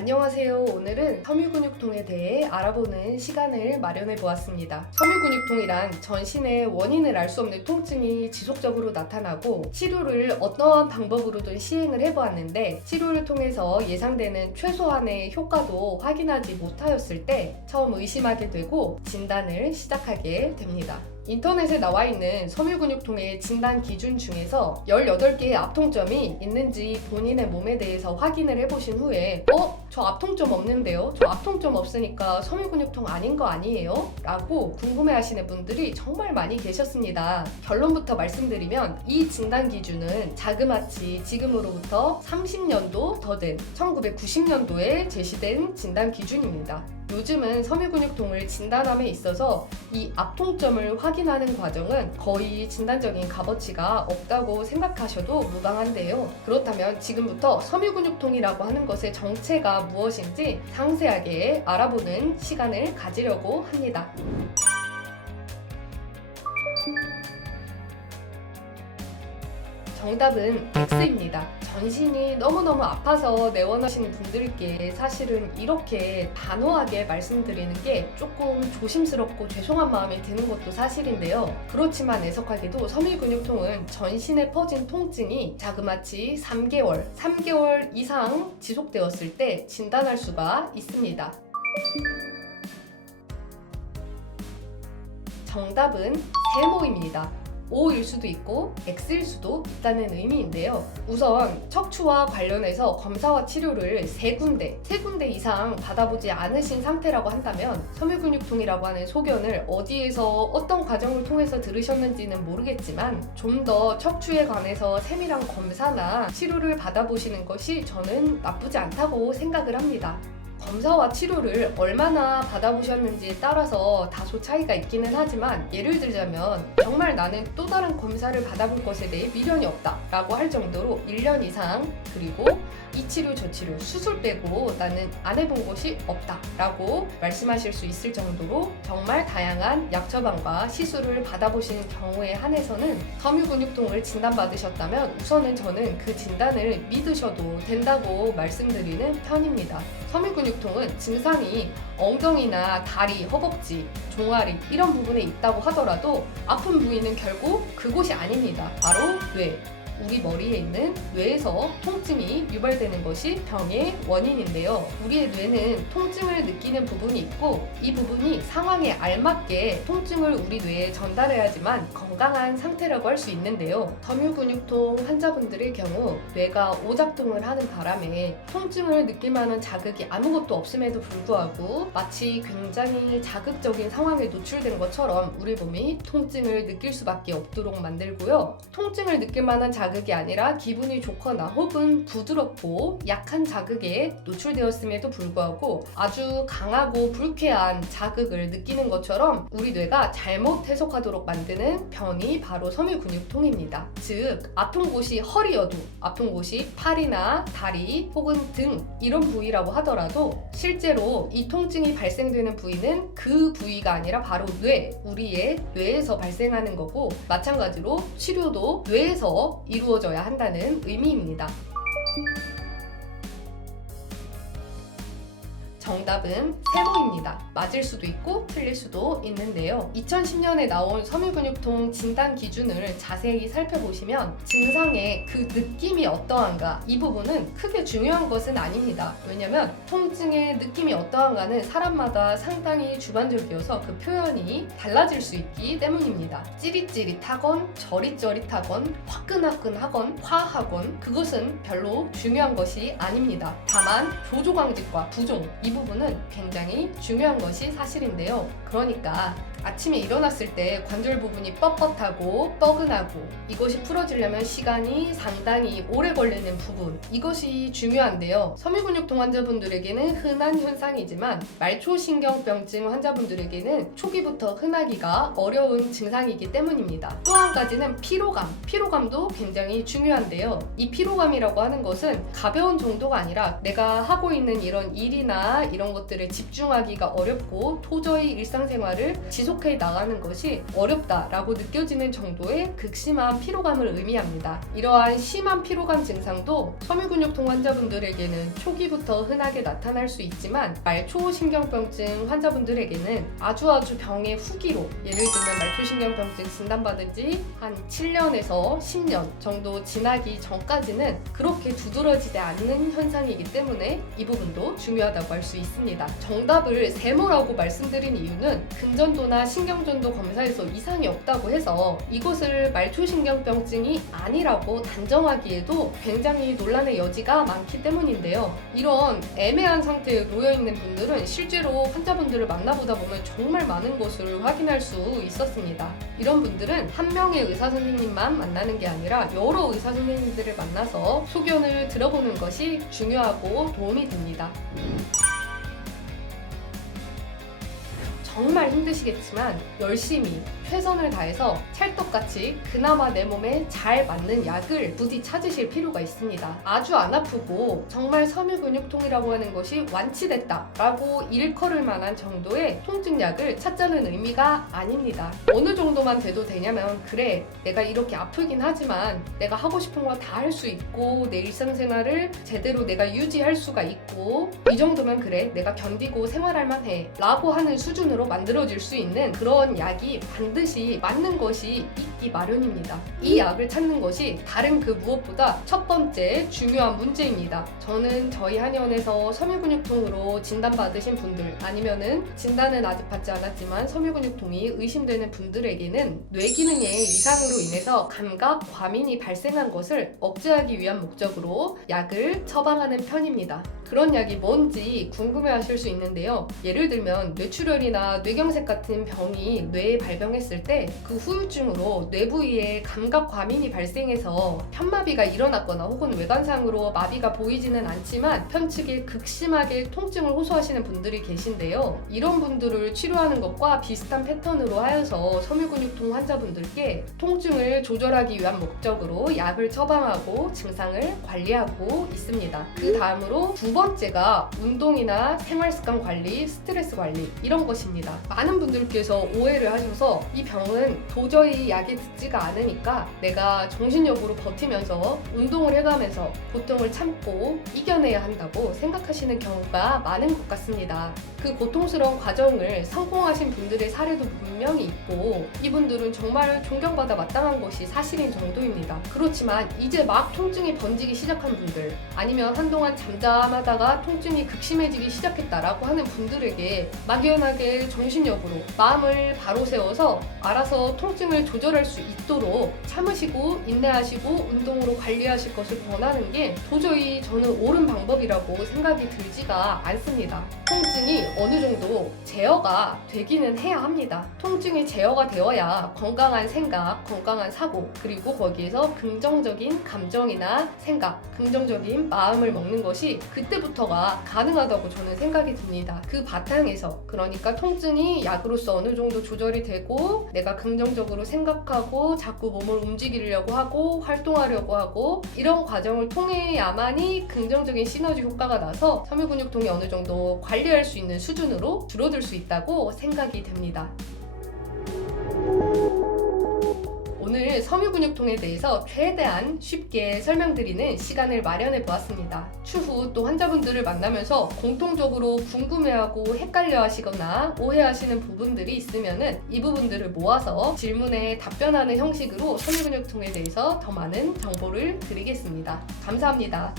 안녕하세요. 오늘은 섬유근육통에 대해 알아보는 시간을 마련해 보았습니다. 섬유근육통이란 전신의 원인을 알 수 없는 통증이 지속적으로 나타나고 치료를 어떠한 방법으로든 시행을 해보았는데 치료를 통해서 예상되는 최소한의 효과도 확인하지 못하였을 때 처음 의심하게 되고 진단을 시작하게 됩니다. 인터넷에 나와 있는 섬유근육통의 진단 기준 중에서 18개의 앞통점이 있는지 본인의 몸에 대해서 확인을 해보신 후에 저 앞통점 없는데요? 저 앞통점 없으니까 섬유근육통 아닌 거 아니에요? 라고 궁금해하시는 분들이 정말 많이 계셨습니다. 결론부터 말씀드리면 이 진단 기준은 자그마치 지금으로부터 30년도 더 된 1990년도에 제시된 진단 기준입니다. 요즘은 섬유근육통을 진단함에 있어서 이 앞통점을 확인하는 과정은 거의 진단적인 값어치가 없다고 생각하셔도 무방한데요. 그렇다면 지금부터 섬유근육통이라고 하는 것의 정체가 무엇인지 상세하게 알아보는 시간을 가지려고 합니다. 정답은 X입니다. 전신이 너무너무 아파서 내원하시는 분들께 사실은 이렇게 단호하게 말씀드리는 게 조금 조심스럽고 죄송한 마음이 드는 것도 사실인데요. 그렇지만 애석하게도 섬유근육통은 전신에 퍼진 통증이 자그마치 3개월 이상 지속되었을 때 진단할 수가 있습니다. 정답은 세모입니다. O일 수도 있고 X일 수도 있다는 의미인데요. 우선 척추와 관련해서 검사와 치료를 3군데 이상 받아보지 않으신 상태라고 한다면 섬유근육통이라고 하는 소견을 어디에서 어떤 과정을 통해서 들으셨는지는 모르겠지만 좀 더 척추에 관해서 세밀한 검사나 치료를 받아보시는 것이 저는 나쁘지 않다고 생각을 합니다. 검사와 치료를 얼마나 받아보셨는지에 따라서 다소 차이가 있기는 하지만 예를 들자면 정말 나는 또 다른 검사를 받아볼 것에 대해 미련이 없다 라고 할 정도로 1년 이상 그리고 이 치료 저 치료 수술 빼고 나는 안 해본 것이 없다 라고 말씀하실 수 있을 정도로 정말 다양한 약 처방과 시술을 받아보시는 경우에 한해서는 섬유근육통을 진단받으셨다면 우선은 저는 그 진단을 믿으셔도 된다고 말씀드리는 편입니다. 섬유근육통은 증상이 엉덩이나 다리, 허벅지, 종아리 이런 부분에 있다고 하더라도 아픈 부위는 결국 그곳이 아닙니다. 바로 뇌. 우리 머리에 있는 뇌에서 통증이 유발되는 것이 병의 원인인데요. 우리의 뇌는 통증을 느끼는 부분이 있고 이 부분이 상황에 알맞게 통증을 우리 뇌에 전달해야지만 건강한 상태라고 할 수 있는데요. 섬유근육통 환자분들의 경우 뇌가 오작동을 하는 바람에 통증을 느낄 만한 자극이 아무것도 없음에도 불구하고 마치 굉장히 자극적인 상황에 노출된 것처럼 우리 몸이 통증을 느낄 수밖에 없도록 만들고요. 통증을 느낄 만한 자극이 아니라 기분이 좋거나 혹은 부드럽고 약한 자극에 노출되었음에도 불구하고 아주 강하고 불쾌한 자극을 느끼는 것처럼 우리 뇌가 잘못 해석하도록 만드는 병이 바로 섬유근육통입니다. 즉 아픈 곳이 허리여도 아픈 곳이 팔이나 다리 혹은 등 이런 부위라고 하더라도 실제로 이 통증이 발생되는 부위는 그 부위가 아니라 바로 뇌, 우리의 뇌에서 발생하는 거고 마찬가지로 치료도 뇌에서 이루어져야 한다는 의미입니다. 정답은 세모입니다. 맞을 수도 있고 틀릴 수도 있는데요. 2010년에 나온 섬유근육통 진단 기준을 자세히 살펴보시면 증상의 그 느낌이 어떠한가 이 부분은 크게 중요한 것은 아닙니다. 왜냐면 통증의 느낌이 어떠한가는 사람마다 상당히 주관적이어서 그 표현이 달라질 수 있기 때문입니다. 찌릿찌릿하건 저릿저릿하건 화끈화끈하건 화하건 그것은 별로 중요한 것이 아닙니다. 다만 조조광직과 부종 이 부분은 굉장히 중요한 것이 사실인데요. 그러니까 아침에 일어났을 때 관절 부분이 뻣뻣하고 뻐근하고 이것이 풀어지려면 시간이 상당히 오래 걸리는 부분 이것이 중요한데요. 섬유근육통 환자분들에게는 흔한 현상이지만 말초신경병증 환자분들에게는 초기부터 흔하기가 어려운 증상이기 때문입니다. 또 한 가지는 피로감도 굉장히 중요한데요. 이 피로감이라고 하는 것은 가벼운 정도가 아니라 내가 하고 있는 이런 일이나 이런 것들에 집중하기가 어렵고 도저히 일상생활을 지속 계속해 나가는 것이 어렵다라고 느껴지는 정도의 극심한 피로감을 의미합니다. 이러한 심한 피로감 증상도 섬유근육통 환자분들에게는 초기부터 흔하게 나타날 수 있지만 말초신경병증 환자분들에게는 아주 병의 후기로, 예를 들면 말초신경병증 진단받은 지 한 7년에서 10년 정도 지나기 전까지는 그렇게 두드러지지 않는 현상이기 때문에 이 부분도 중요하다고 할 수 있습니다. 정답을 세모라고 말씀드린 이유는 근전도나 신경전도 검사에서 이상이 없다고 해서 이것을 말초신경병증이 아니라고 단정하기에도 굉장히 논란의 여지가 많기 때문인데요. 이런 애매한 상태에 놓여있는 분들은 실제로 환자분들을 만나보다 보면 정말 많은 것을 확인할 수 있었습니다. 이런 분들은 한 명의 의사 선생님만 만나는 게 아니라 여러 의사 선생님들을 만나서 소견을 들어보는 것이 중요하고 도움이 됩니다. 정말 힘드시겠지만 열심히 최선을 다해서 찰떡같이 그나마 내 몸에 잘 맞는 약을 부디 찾으실 필요가 있습니다. 아주 안 아프고 정말 섬유근육통이라고 하는 것이 완치됐다라고 일컬을 만한 정도의 통증약을 찾자는 의미가 아닙니다. 어느 정도만 돼도 되냐면, 그래, 내가 이렇게 아프긴 하지만 내가 하고 싶은 거 다 할 수 있고 내 일상생활을 제대로 내가 유지할 수가 있고 이 정도면 그래, 내가 견디고 생활할 만해 라고 하는 수준으로 만들어질 수 있는 그런 약이 반드시 맞는 것이 있기 마련입니다. 이 약을 찾는 것이 다른 그 무엇보다 첫 번째 중요한 문제입니다. 저는 저희 한의원에서 섬유근육통으로 진단받으신 분들, 아니면은 진단은 아직 받지 않았지만 섬유근육통이 의심되는 분들에게는 뇌기능의 이상으로 인해서 감각 과민이 발생한 것을 억제하기 위한 목적으로 약을 처방하는 편입니다. 그런 약이 뭔지 궁금해하실 수 있는데요. 예를 들면 뇌출혈이나 뇌경색 같은 병이 뇌에 발병했을 때 그 후유증으로 뇌 부위에 감각 과민이 발생해서 편마비가 일어났거나 혹은 외관상으로 마비가 보이지는 않지만 편측에 극심하게 통증을 호소하시는 분들이 계신데요. 이런 분들을 치료하는 것과 비슷한 패턴으로 하여서 섬유근육통 환자분들께 통증을 조절하기 위한 목적으로 약을 처방하고 증상을 관리하고 있습니다. 그 다음으로 두 번째가 운동이나 생활습관 관리, 스트레스 관리, 이런 것입니다. 많은 분들께서 오해를 하셔서 이 병은 도저히 약이 듣지가 않으니까 내가 정신력으로 버티면서 운동을 해가면서 고통을 참고 이겨내야 한다고 생각하시는 경우가 많은 것 같습니다. 그 고통스러운 과정을 성공하신 분들의 사례도 분명히 있고 이분들은 정말 존경받아 마땅한 것이 사실인 정도입니다. 그렇지만 이제 막 통증이 번지기 시작한 분들, 아니면 한동안 잠잠하다가 통증이 극심해지기 시작했다라고 하는 분들에게 막연하게 정신력으로 마음을 바로 세워서 알아서 통증을 조절할 수 있도록 참으시고 인내하시고 운동으로 관리하실 것을 권하는 게 도저히 저는 옳은 방법이라고 생각이 들지가 않습니다. 통증이 어느 정도 제어가 되기는 해야 합니다. 통증이 제어가 되어야 건강한 생각, 건강한 사고, 그리고 거기에서 긍정적인 감정이나 생각, 긍정적인 마음을 먹는 것이 그때부터가 가능하다고 저는 생각이 듭니다. 그 바탕에서, 그러니까 통증이 약으로서 어느 정도 조절이 되고 내가 긍정적으로 생각하고 자꾸 몸을 움직이려고 하고 활동하려고 하고 이런 과정을 통해야만이 긍정적인 시너지 효과가 나서 섬유근육통이 어느 정도 관리할 수 있는 수준으로 줄어들 수 있다고 생각이 됩니다. 오늘 섬유근육통에 대해서 최대한 쉽게 설명드리는 시간을 마련해 보았습니다. 추후 또 환자분들을 만나면서 공통적으로 궁금해하고 헷갈려 하시거나 오해하시는 부분들이 있으면 이 부분들을 모아서 질문에 답변하는 형식으로 섬유근육통에 대해서 더 많은 정보를 드리겠습니다. 감사합니다.